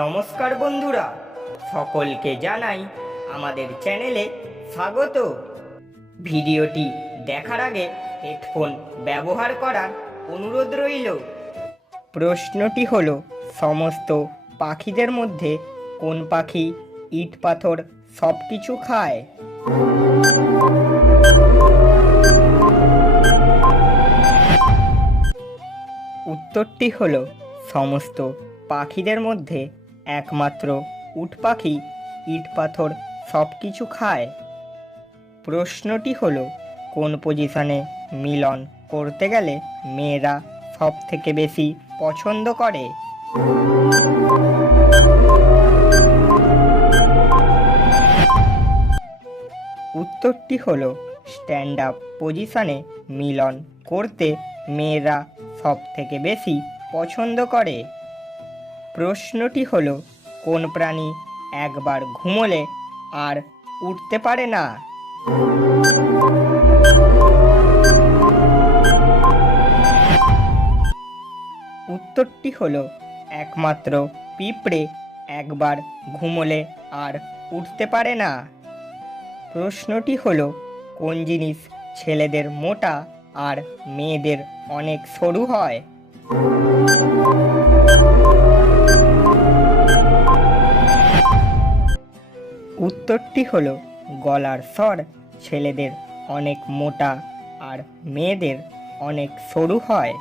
নমস্কার বন্ধুরা, সকলকে জানাই আমাদের চ্যানেলে স্বাগত। ভিডিওটি দেখার আগে হেডফোন ব্যবহার করার অনুরোধ রইল। প্রশ্নটি হলো, সমস্ত পাখিদের মধ্যে কোন পাখি ইট পাথর সব কিছু খায়? উত্তরটি হলো, সমস্ত পাখিদের মধ্যে একমাত্র উট পাখি ইট পাথর সব কিছু খায়। প্রশ্নটি হলো, কোন পজিশনে মিলন করতে গেলে মেয়েরা সব থেকে বেশি পছন্দ করে? উত্তরটি হলো, স্ট্যান্ড আপ পজিশনে মিলন করতে মেয়েরা সব থেকে বেশি পছন্দ করে। প্রশ্নটি হলো, কোন প্রাণী একবার ঘুমোলে আর উঠতে পারে না? উত্তরটি হলো, একমাত্র পিঁপড়ে একবার ঘুমোলে আর উঠতে পারে না। প্রশ্নটি হলো, কোন জিনিস ছেলেদের মোটা আর মেয়েদের অনেক সরু হয়? উত্তরটি হলো, গলার স্বর ছেলেদের অনেক মোটা আর মেয়েদের অনেক সরু হয়।